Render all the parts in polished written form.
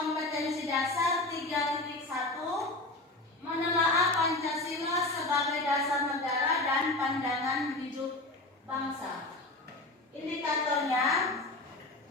kompetensi dasar 3.1 menelaah Pancasila sebagai dasar negara dan pandangan hidup bangsa. Indikatornya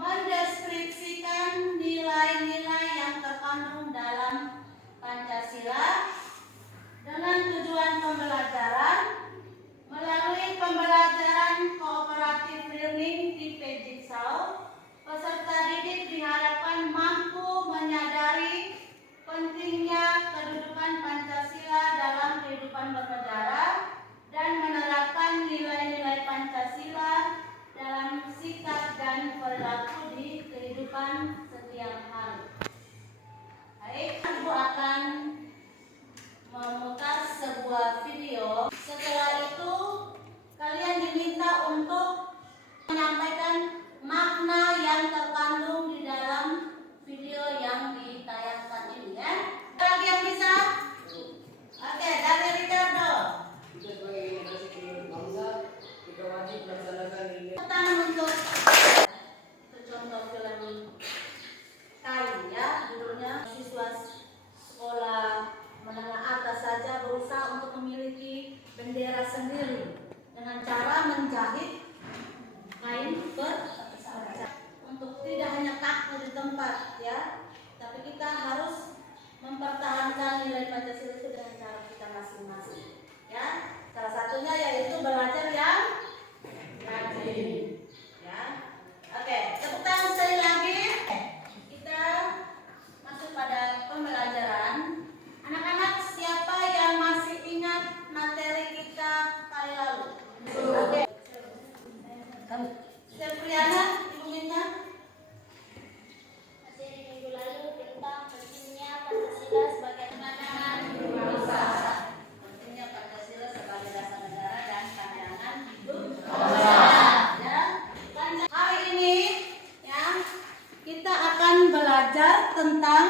mendeskripsikan nilai-nilai yang terkandung dalam Pancasila dengan tujuan pembelajaran melalui pembelajaran kooperatif learning tipe Jigsaw. Peserta didik diharapkan mampu menyadari pentingnya kedudukan Pancasila dalam kehidupan bernegara dan menerapkan nilai-nilai Pancasila dalam sikap dan perilaku di kehidupan setiap hari. Baik, Ibu akan memutar sebuah video. Setelah itu, kalian diminta untuk menyampaikan makna yang terkandung di dalam video yang ditayangkan ini, ya. Ada lagi yang bisa? Oke, dari Ricardo. Kita sebagai generasi penerus bangsa, kita wajib melaksanakan nilai. Tangan untuk contoh film kayu, ya, judulnya siswa sekolah menengah atas saja berusaha untuk memiliki bendera sendiri dengan cara menjahit kain untuk tidak hanya kaku di tempat, ya, tapi kita harus mempertahankan nilai Pancasila itu dengan cara kita masing-masing, ya. Salah satunya yaitu belajar yang rajin, ya. Oke, tepuk tangan sekali lagi. Kita masuk pada pembelajaran. Anak-anak, siapa yang masih ingat materi kita kali lalu? Oke. Selviana, Ibu Minta. Materi minggu lalu tentang pentingnya Pancasila sebagai pandangan hidup bangsa. Pentingnya Pancasila sebagai dasar negara dan pandangan hidup bangsa. Ya. Hari ini, ya, kita akan belajar tentang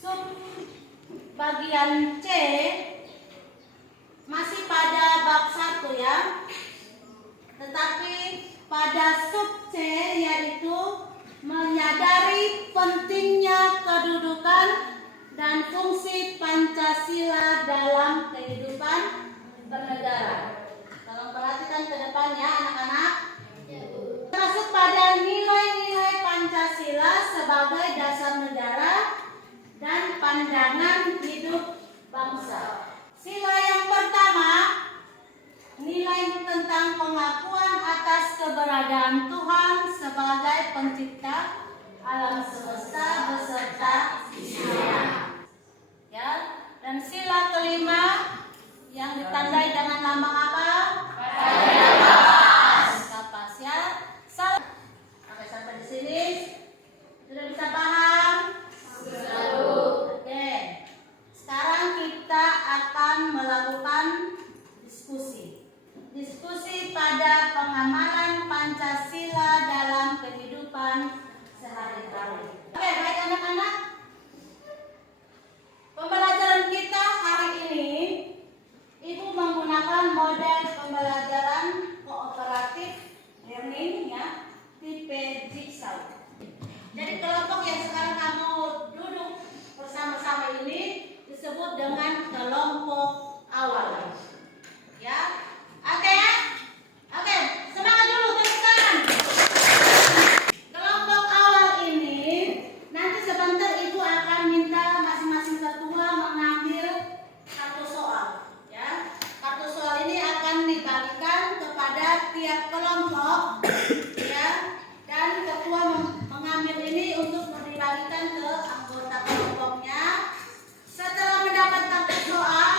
sub bagian C, masih pada bab 1, ya. Tetapi pada sub C, yaitu menyadari pentingnya kedudukan dan fungsi Pancasila dalam kehidupan bernegara. Tolong perhatikan ke depannya, anak-anak. Masuk pada nilai-nilai Pancasila sebagai dasar negara dan pandangan hidup bangsa. Sila yang pertama, nilai tentang pengakuan atas keberadaan Tuhan sebagai pencipta alam semesta beserta isinya. Ya, dan sila kelima yang ditandai dengan lambang apa? Kapas, ya. Sampai di sini sudah bisa paham? Oke. Sekarang kita akan melakukan diskusi pada pengamalan Pancasila dalam kehidupan sehari-hari. Oke, baik anak-anak. Pembelajaran kita hari ini, Ibu menggunakan model pembelajaran kooperatif learning, ya, tipe Jigsaw. Jadi kelompok yang sekarang kamu duduk bersama-sama ini disebut dengan kelompok awal. Ya, oke, ya, oke, semangat dulu, tepuk tangan. Kelompok awal ini nanti sebentar Ibu akan minta masing-masing ketua mengambil kartu soal, ya. Kartu soal ini akan dibagikan kepada tiap kelompok, ya, dan ketua mengambil ini untuk dibagikan ke anggota kelompoknya. Setelah mendapat kartu soal,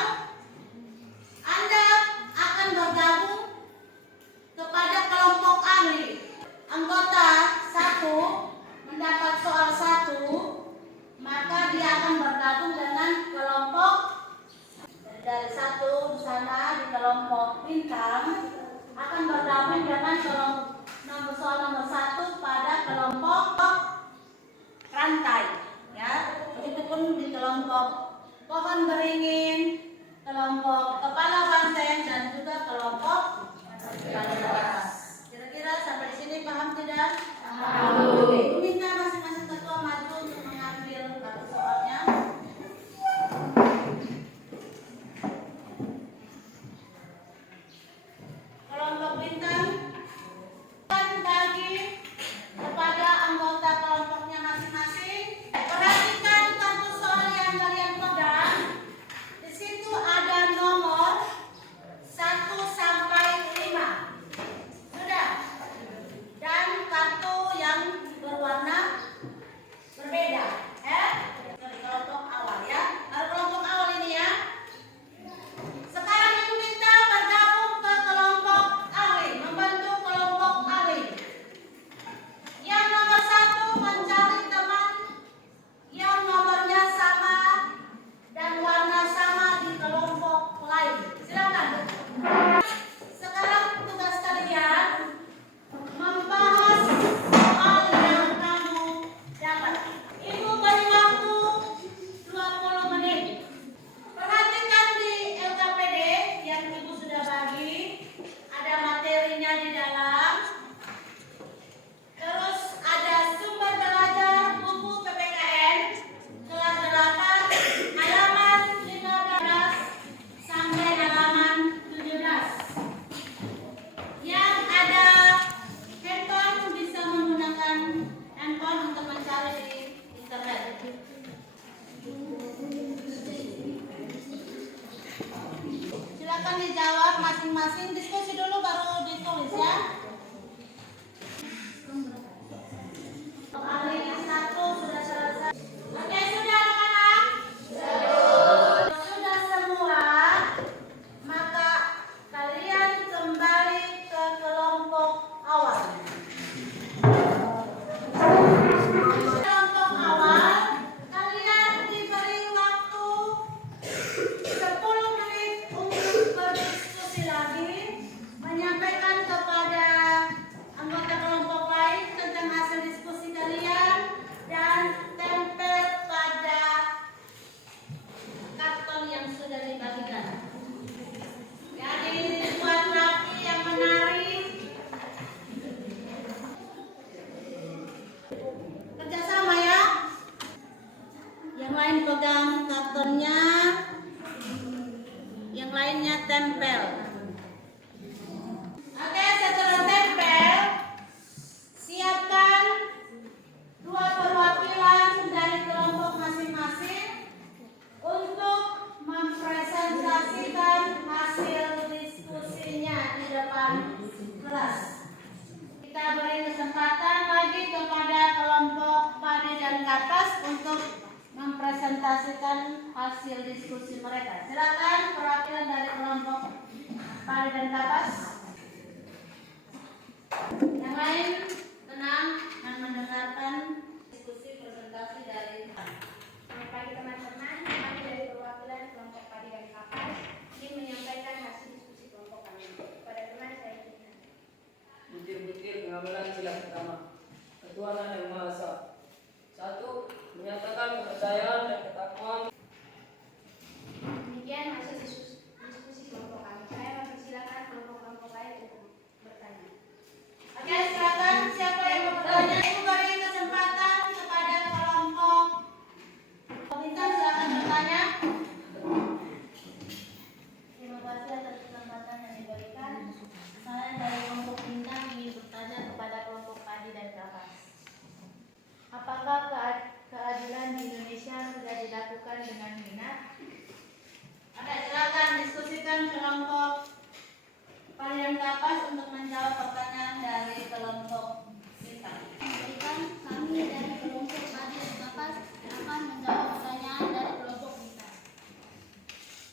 Anda akan bergabung kepada kelompok ahli. Anggota 1 mendapat soal 1, maka dia akan bergabung dengan kelompok dari 1 sana di kelompok bintang akan bergabung dengan soal nomor 1 pada kelompok rantai, ya. Begitupun di kelompok pohon beringin, kelompok kepala banteng, dan juga kelompok batas. Kira-kira sampai di sini paham tidak? Paham. Minta masing-masing ketua maju untuk Kapas untuk mempresentasikan hasil diskusi mereka. Silakan perwakilan dari kelompok Padi dan Kapas. Yang lain tenang dan mendengarkan diskusi presentasi dari. Selamat pagi teman-teman, kami dari perwakilan kelompok Padi dan Kapas ingin menyampaikan hasil diskusi kelompok kami. Kepada teman saya Gina. Butir-butir pengambilan sila pertama. Ketuhanan yang Maha Esa. 1. Menyatakan kepercayaan dan ketakwaan. Demikian hasil diskusi kelompok kami. Saya mempersilakan kelompok-kelompok lain untuk bertanya. Oke, silakan siapa yang mau bertanya. Ibu beri kesempatan kepada kelompok Bintang, silakan bertanya. Terima kasih atas kesempatan yang diberikan. Saya dari kelompok Bintang ingin bertanya kepada kelompok Padi dan Kapas. Apakah keadilan di Indonesia sudah dilakukan dengan benar? Oke, silakan diskusikan kelompok Padi dan Kapas untuk menjawab pertanyaan dari kelompok Bintang. Baikkan, kami dari kelompok Padi dan Kapas akan menjawab pertanyaan dari kelompok Bintang.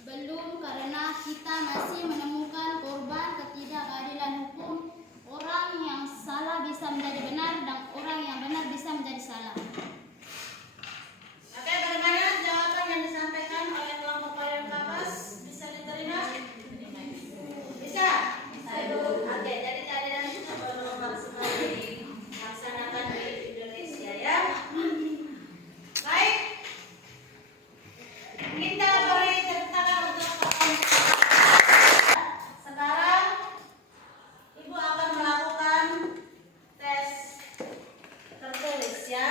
Belum, karena kita masih menemukan korban ketidakadilan hukum. Orang yang salah bisa menjadi benar dan orang yang benar bisa menjadi salah. Oke, bagaimana jawaban yang disampaikan oleh kelompok Padi dan Kapas? Bisa diterima? Bisa? Oke, jadi keadilan itu belum maksimal dilaksanakan di Indonesia ya. Baik. Kita beri tepuk tangan untuk kelompok. Sekarang Ibu akan melakukan tes tertulis ya,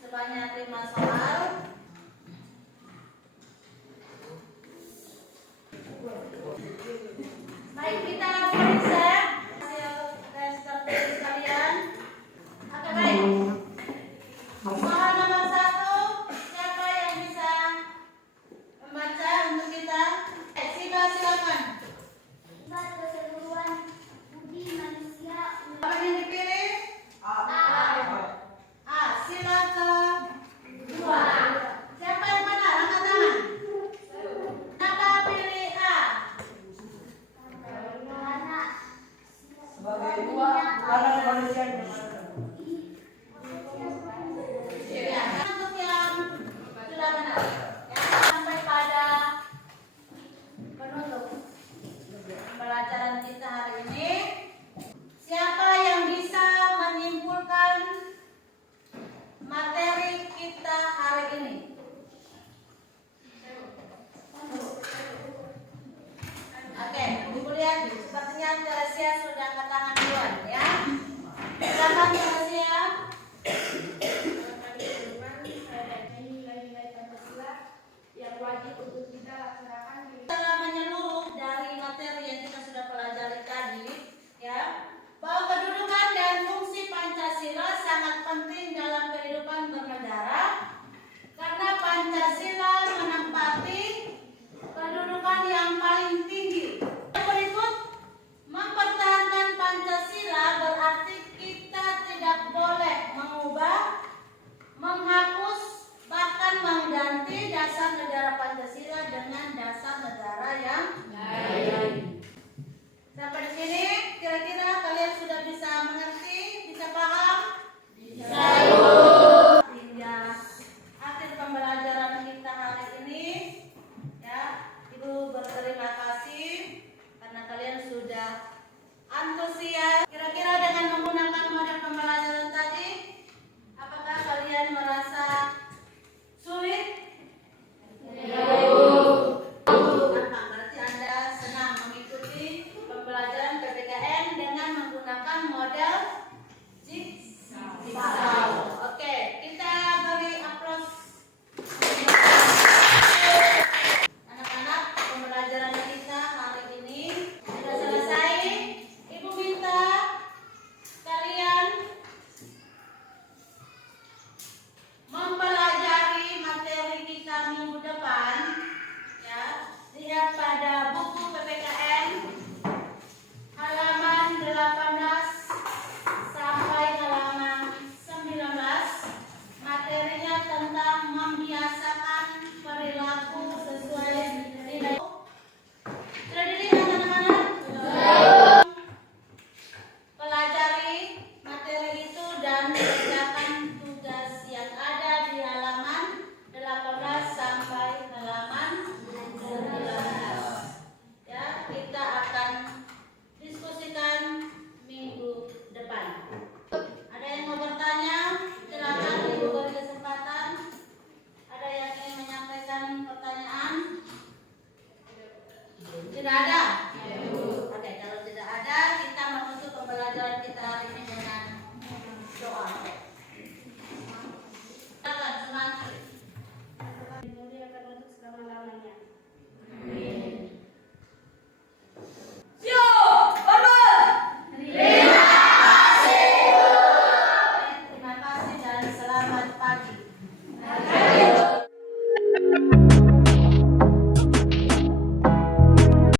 sebanyak 5 soal.